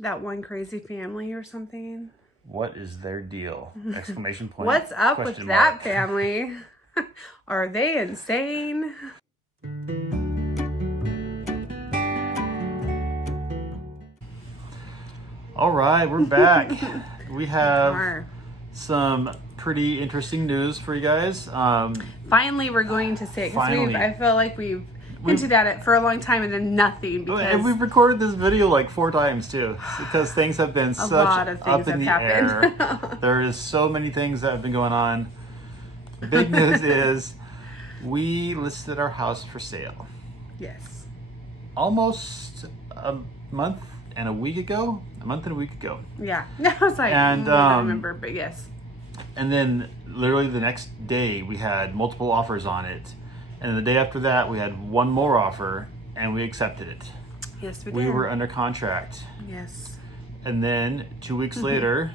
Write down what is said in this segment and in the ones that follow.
that one crazy family or something. What is their deal? Exclamation point. What's up with question that mark. family? Are they insane? All right, we're back. We have Are. some pretty interesting news for you guys. Finally, we're going to say it because Finally. I feel like we've hinted at it for a long time and then nothing because And we've recorded this video like 4 times too, because things have been such lot of things up in the have air. happened. There is so many things that have been going on. The big news is we listed our house for sale yes. almost a month and a week ago. Yeah. I was like, And, I don't remember, but yes. And then literally the next day we had multiple offers on it. And the day after that we had one more offer and we accepted it. Yes, we did. We were under contract. Yes. And then 2 weeks later,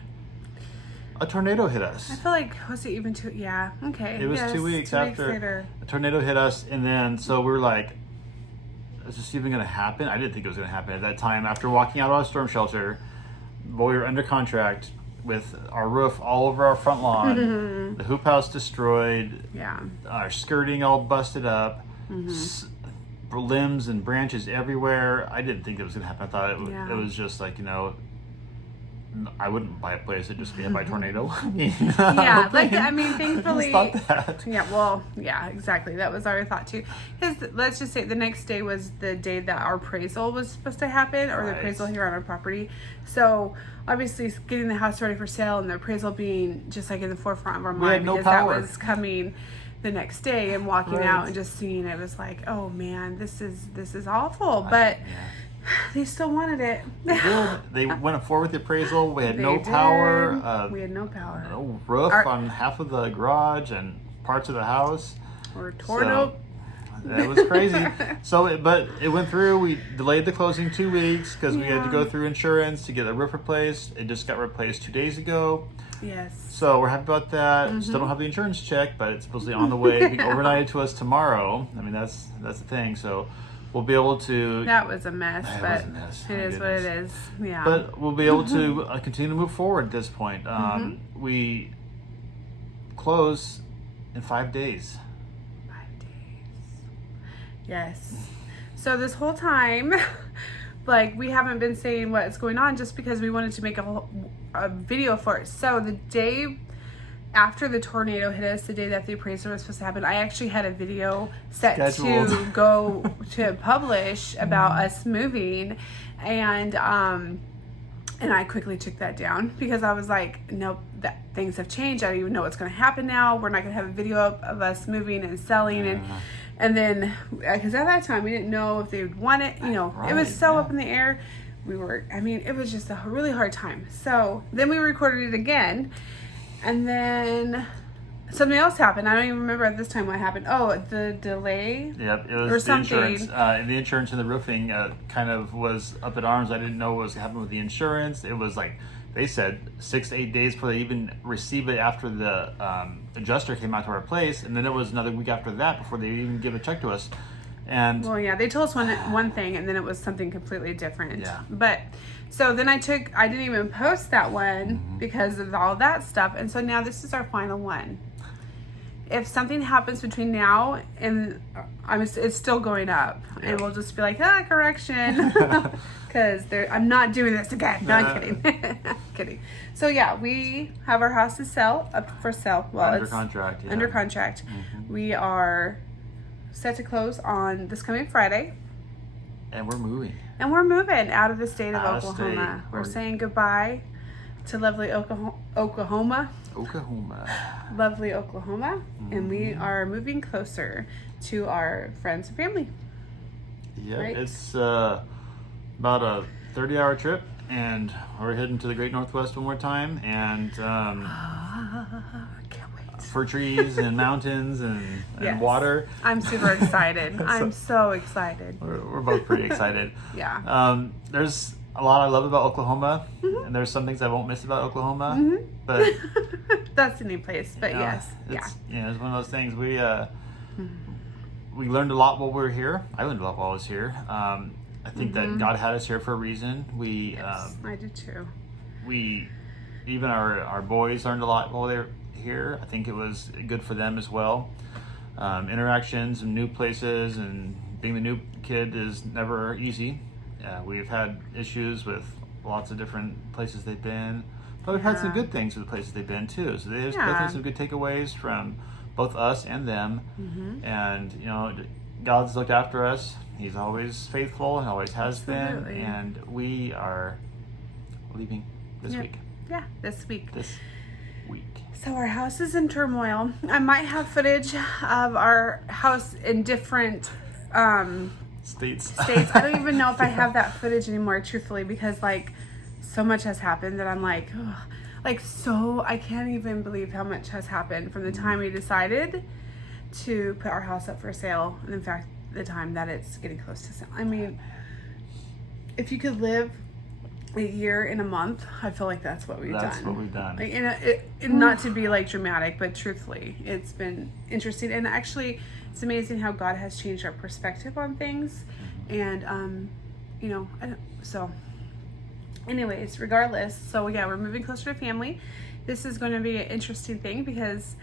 a tornado hit us. I feel like, was it even 2? Yeah. Okay. It was yes, 2 weeks 2 weeks after later. a tornado hit us. And then, so we were like, is this even going to happen? I didn't think it was going to happen at that time. After walking out of our storm shelter, while we were under contract with our roof all over our front lawn, the hoop house destroyed, Yeah. our skirting all busted up, limbs and branches everywhere. I didn't think it was going to happen. I thought it was just like, I wouldn't buy a place that just got hit by a tornado. Yeah, thankfully. I just thought that. Yeah, well, yeah, exactly. That was our thought too. Because let's just say the next day was the day that our appraisal was supposed to happen, or the Right. appraisal here on our property. So obviously, getting the house ready for sale and the appraisal being just like in the forefront of our mind had no because power. that was coming the next day, and walking Right. out and just seeing it was like, oh man, this is awful. But they still wanted it. They went forward with the appraisal. We had They no did. power. We had no power. No roof on half of the garage and parts of the house. Or tornado. That was crazy. But it went through. We delayed the closing 2 weeks because we had to Yeah. go through insurance to get the roof replaced. It just got replaced 2 days ago. Yes. So we're happy about that. Still don't have the insurance check, but it's supposedly on the way. Being overnighted to us tomorrow. I mean, that's the thing. So we'll be able to. That was a mess, That but was a mess. it My is what it goodness. is. Yeah. But we'll be able to continue to move forward at this point. We close in 5 days. 5 days. Yes. So this whole time, like, we haven't been saying what's going on just because we wanted to make a video for it. So the day after the tornado hit us, the day that the appraisal was supposed to happen, I actually had a video set Scheduled. to go to publish about us moving, and I quickly took that down because I was like, nope, that things have changed. I don't even know what's going to happen now. We're not going to have a video of us moving and selling, and then because at that time we didn't know if they would want it. It was so up in the air. It was just a really hard time. So then we recorded it again. And then something else happened. I don't even remember at this time what happened. Oh, the delay. Yep, it was or the something. insurance. The insurance and the roofing kind of was up in arms. I didn't know what was happening with the insurance. It was like they said 6 to 8 days before they even receive it after the adjuster came out to our place, and then it was another week after that before they even give a check to us. And Well, yeah, they told us one thing, and then it was something completely different. Yeah. But so then I didn't even post that one because of all that stuff, and so now this is our final one. If something happens between now and it's still going up, and we'll just be like, correction, because I'm not doing this again. No, I'm kidding. Kidding. So yeah, we have our house up for sale. Well, under it's contract. Yeah. under contract. We are set to close on this coming Friday. And we're moving. And we're moving out of the state of Out of Oklahoma. state. We're saying goodbye to lovely Oklahoma. Lovely Oklahoma. And we are moving closer to our friends and family. Yeah, Right? it's about a 30-hour trip, and we're heading to the Great Northwest one more time, and Can't wait. for trees and mountains and Yes. water. I'm super excited. I'm so excited. We're both pretty excited. Yeah. There's a lot I love about Oklahoma, and there's some things I won't miss about Oklahoma. But That's a new place, but yes. it's one of those things. We learned a lot while we were here. I learned a lot while I was here. I think that God had us here for a reason. I do too. Even our boys learned a lot while they were here. I think it was good for them as well. Interactions and new places, and being the new kid is never easy. We've had issues with lots of different places they've been, but we've had some good things with the places they've been too. So there's definitely some good takeaways from both us and them. And God's looked after us. He's always faithful and always has been. And we are leaving this week. Yeah, this week. So our house is in turmoil. I might have footage of our house in different states. I don't even know if I have that footage anymore, truthfully, because like so much has happened that I'm like, ugh. I can't even believe how much has happened from the time we decided to put our house up for sale, and in fact, the time that it's getting close to sale. I mean, if you could live a year in a month, I feel like that's what we've done. That's what we've done. Like, not to be like dramatic, but truthfully, it's been interesting. And actually, it's amazing how God has changed our perspective on things. And, anyways, regardless. So yeah, we're moving closer to family. This is going to be an interesting thing because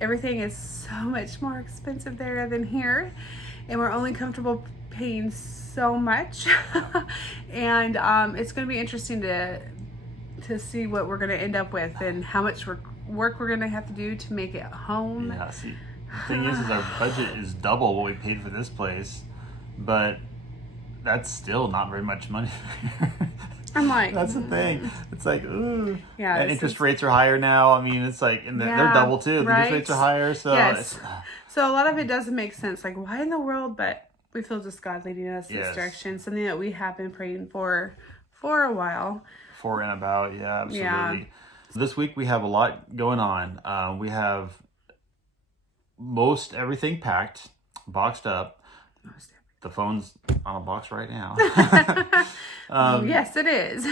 everything is so much more expensive there than here. And we're only comfortable paying so much. And it's going to be interesting to see what we're going to end up with and how much work we're going to have to do to make it home. Yeah, see, the thing is our budget is double what we paid for this place, but that's still not very much money. I'm like, that's the thing. It's like, ooh. Yeah. And interest rates are higher now. I mean, it's like, and they're double too. The interest rates are higher, so yes. So a lot of it doesn't make sense. Like, why in the world? But we feel just God leading us this direction. Something that we have been praying for a while. For and about, yeah, absolutely. Yeah. So this week we have a lot going on. We have most everything packed, boxed up. The phone's on a box right now. Yes, it is.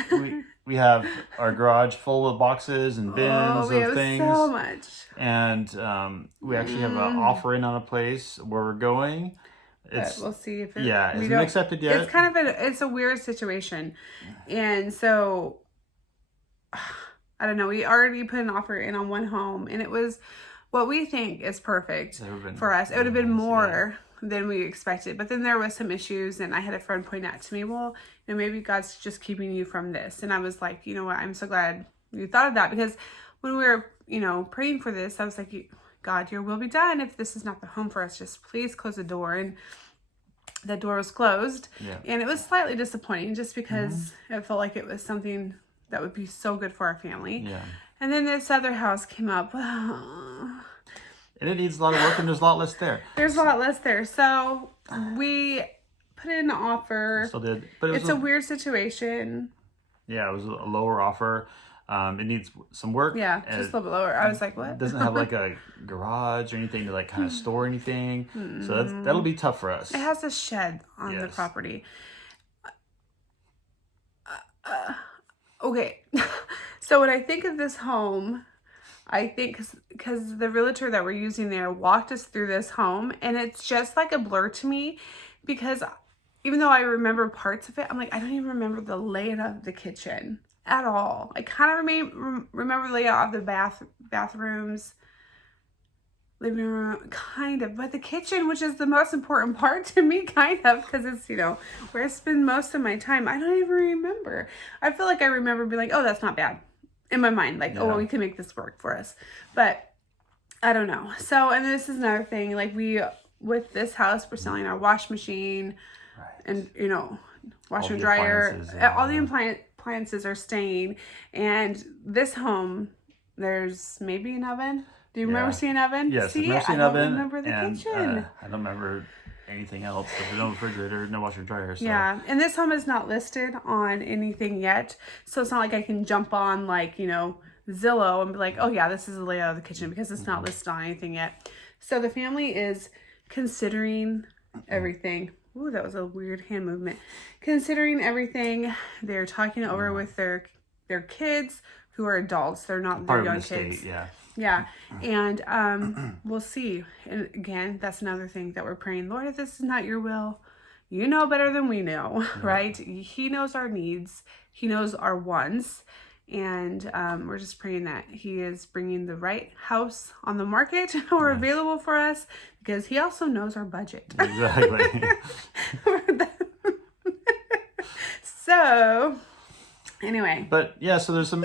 we have our garage full of boxes and bins of things. So much. And we actually have an offer in on a place where we're going. We'll see if it isn't accepted yet. It's kind of it's a weird situation. And so I don't know, we already put an offer in on one home, and it was what we think is perfect for us. It would have been more than we expected, but then there was some issues, and I had a friend point out to me, well, maybe God's just keeping you from this. And I was like, you know what, I'm so glad you thought of that, because when we were praying for this, I was like, God, your will be done. If this is not the home for us, just please close the door. And the door was closed. And it was slightly disappointing just because it felt like it was something that would be so good for our family. And then this other house came up. And it needs a lot of work, and there's a lot less there. There's a lot less there. So we put in an offer. Still did. But it's a weird situation. Yeah, it was a lower offer. It needs some work. Yeah, just a little bit lower. I was like, what? It doesn't have like a garage or anything to like kind of store anything. So that'll be tough for us. It has a shed on the property. Okay. So when I think of this home, I think because the realtor that we're using there walked us through this home, and it's just like a blur to me, because even though I remember parts of it, I'm like, I don't even remember the layout of the kitchen at all. I kind of remember the layout of the bathrooms, living room, kind of, but the kitchen, which is the most important part to me, kind of, because it's, where I spend most of my time, I don't even remember. I feel like I remember being like, oh, that's not bad. In my mind, like, oh, we can make this work for us. But I don't know. So, and this is another thing, like with this house, we're selling our wash machine and, washer and dryer. All the appliances are staying. And this home, there's maybe an oven. Do you remember seeing an oven? Yes, see, I don't remember the kitchen. I don't remember anything else. There's no refrigerator, no washer and dryer. So. Yeah, and this home is not listed on anything yet, so it's not like I can jump on Zillow and be like, oh yeah, this is the layout of the kitchen, because it's not listed on anything yet. So the family is considering everything. Ooh, that was a weird hand movement. Considering everything, they're talking over with their kids who are adults. They're not their young kids. Yeah, and we'll see. And again, that's another thing that we're praying, Lord, if this is not your will, you know better than we know, right? He knows our needs. He knows our wants. And we're just praying that he is bringing the right house on the market or available for us, because he also knows our budget. Exactly. So, anyway. But yeah, so there's some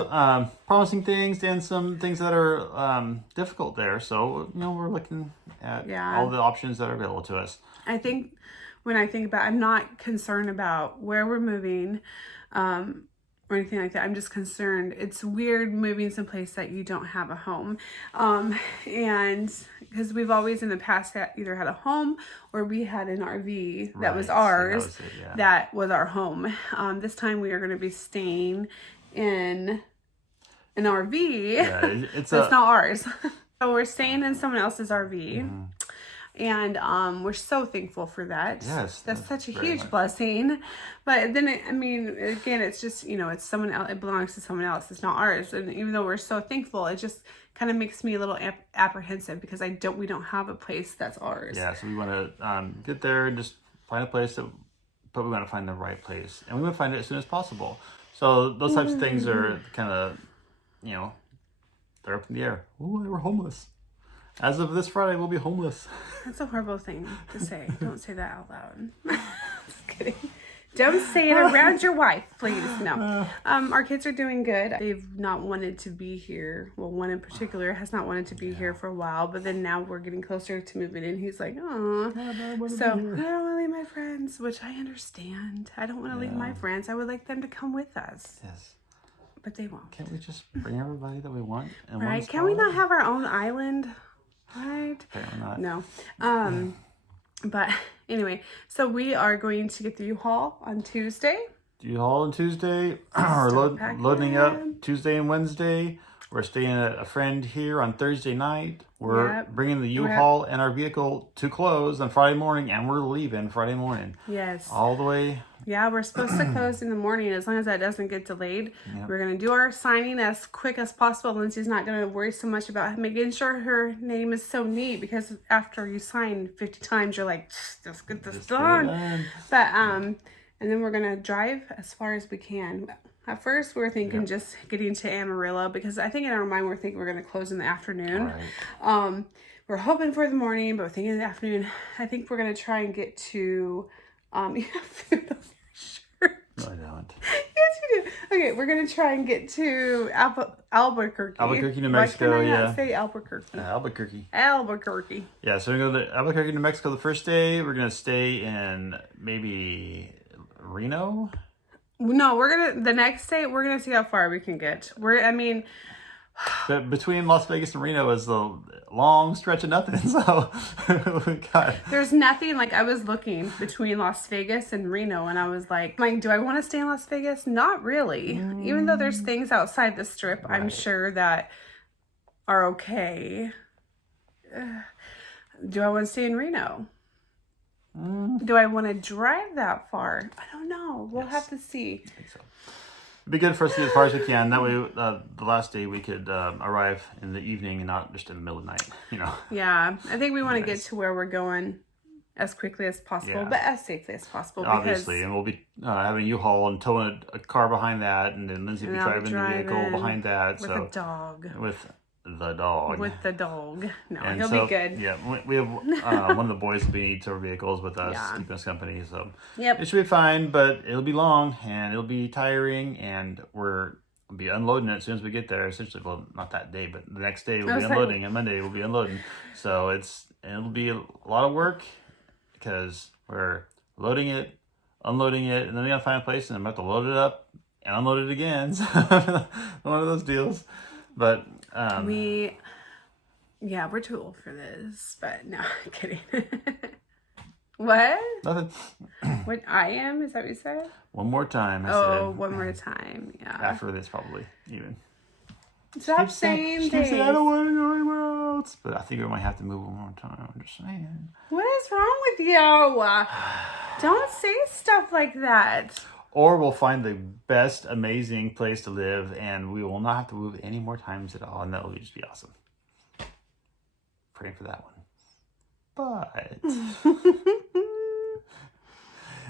promising things and some things that are difficult there. So, we're looking at all the options that are available to us. I think when I think about, I'm not concerned about where we're moving or anything like that. I'm just concerned. It's weird moving someplace that you don't have a home. And because we've always in the past either had a home or we had an RV that was ours. So that was our home. This time we are going to be staying in an RV. Yeah, it's not ours. So we're staying in someone else's RV. Mm-hmm. And we're so thankful for that. Yes, that's such a huge blessing. But then, again, it's just, it's someone else. It belongs to someone else. It's not ours. And even though we're so thankful, it just kind of makes me a little apprehensive because we don't have a place that's ours. Yeah, so we want to get there and just find a place but we want to find the right place, and we want to find it as soon as possible. So those types of things are kind of, they're up in the air. Ooh, we're homeless. As of this Friday, we'll be homeless. That's a horrible thing to say. Don't say that out loud. Just kidding. Don't say it around your wife, please. No. Our kids are doing good. They've not wanted to be here. Well, one in particular has not wanted to be here for a while, but then now we're getting closer to moving in. He's like, oh. So I don't want to leave my friends, which I understand. I don't want to leave my friends. I would like them to come with us. Yes. But they won't. Can't we just bring everybody that we want? Right? Can we not have our own island? Right? Apparently not. No. But anyway, so we are going to get the U-Haul on Tuesday. U-Haul on Tuesday. We're loading up Tuesday and Wednesday. We're staying at a friend here on Thursday night. We're bringing the U-Haul and our vehicle to close on Friday morning, and we're leaving Friday morning. Yes. All the way. Yeah, we're supposed to close in the morning. As long as that doesn't get delayed, we're going to do our signing as quick as possible. Lindsay's not going to worry so much about making sure her name is so neat, because after you sign 50 times, you're like, let's get this done. But, and then we're going to drive as far as we can. At first, we were thinking just getting to Amarillo, because I think in our mind, we're thinking we're going to close in the afternoon. Right. We're hoping for the morning, but we're thinking in the afternoon. I think we're going to try and get to, you have food on your shirt. No, I don't. Yes, you do. Okay, we're going to try and get to Albuquerque. Albuquerque, New Mexico. Why can I not say Albuquerque? Albuquerque. Yeah, so we're going to go to Albuquerque, New Mexico the first day. We're going to stay in maybe Reno. No, the next day, we're going to see how far we can get. But between Las Vegas and Reno is a long stretch of nothing, so there's nothing. Like, I was looking between Las Vegas and Reno, and I was like, do I want to stay in Las Vegas? Not really. Even though there's things outside the strip, I'm sure that are okay. Do I want to stay in Reno? Do I want to drive that far? I don't know. We'll have to see. I think so. It'd be good for us to get as far as we can. That way, the last day we could arrive in the evening and not just in the middle of the night, Yeah, I think we want to get to where we're going as quickly as possible, but as safely as possible. Obviously, and we'll be having a U-Haul and towing a car behind that, and then Lindsay will be driving the vehicle behind that. With a dog. With the dog. No, and he'll be good. Yeah, we have one of the boys will be in each of our vehicles with us, keeping us company. So it should be fine, but it'll be long and it'll be tiring, and we'll be unloading it as soon as we get there. Essentially, well, not that day, but the next day we'll be unloading, and Monday we'll be unloading. So it'll be a lot of work because we're loading it, unloading it, and then we gotta find a place, and I'm about to load it up and unload it again. So one of those deals, but. We're too old for this, but no, I'm kidding. What? Nothing. What I am? Is that what you said? One more time, I said. One more time, yeah. After this, probably, even. Stop saying things. I don't want to go anywhere else. But I think we might have to move one more time. I'm just saying. What is wrong with you? Don't say stuff like that. Or we'll find the best, amazing place to live, and we will not have to move any more times at all, and that will just be awesome. Praying for that one. But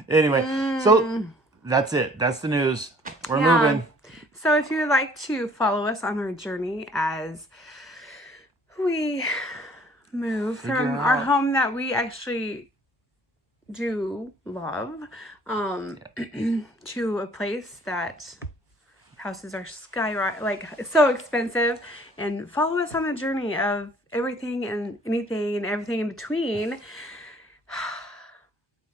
Anyway, so that's it. That's the news. We're moving. So if you would like to follow us on our journey as we move from our home that we actually do love to a place that houses are so expensive, and follow us on the journey of everything and anything and everything in between.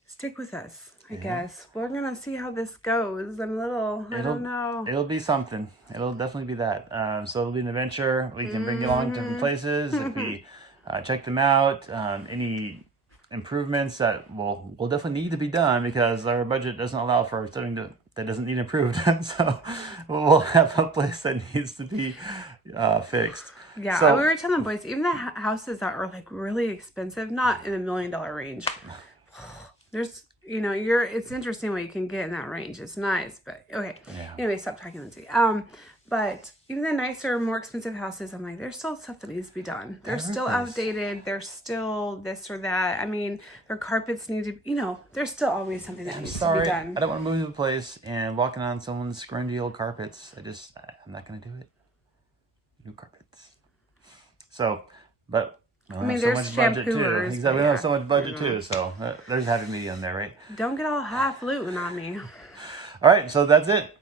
Stick with us, I guess. We're gonna see how this goes. I don't know. It'll be something. It'll definitely be that. So it'll be an adventure. We can bring you along to different places if we check them out. Any improvements that will definitely need to be done, because our budget doesn't allow for something that doesn't need improved. So we'll have a place that needs to be fixed. Yeah, so, we were telling the boys, even the houses that are like really expensive, not in $1 million range. There's, it's interesting what you can get in that range. It's nice, but okay. Yeah. Anyway, stop talking, Lindsay. But even the nicer, more expensive houses, I'm like, there's still stuff that needs to be done. They're still outdated. There's still this or that. I mean, their carpets need to, there's still always something that needs to be done. I don't want to move to a place and walking on someone's scrungy old carpets. I'm not going to do it. New carpets. So, but there's so much budget too. shampooers. Exactly, we don't have so much budget too. So there's a happy medium there, right? Don't get all highfalutin on me. All right, so that's it.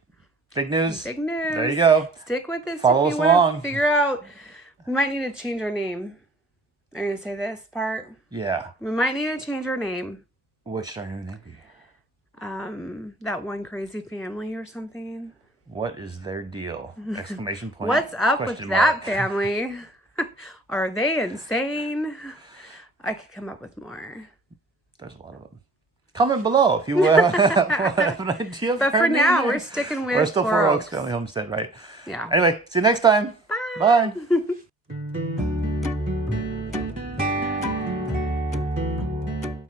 Big news. Big news. There you go. Stick with this. Follow if you us want along. to figure out, we might need to change our name. Are you going to say this part? Yeah. We might need to change our name. What should our new name be? That One Crazy Family or something. What is their deal? Exclamation point. What's up with question that mark. family? Are they insane? I could come up with more. There's a lot of them. Comment below if you have an idea. But for now, we're sticking with We're still Four Four Oaks Oaks Family Homestead, right? Yeah. Anyway, see you next time. Bye. Bye.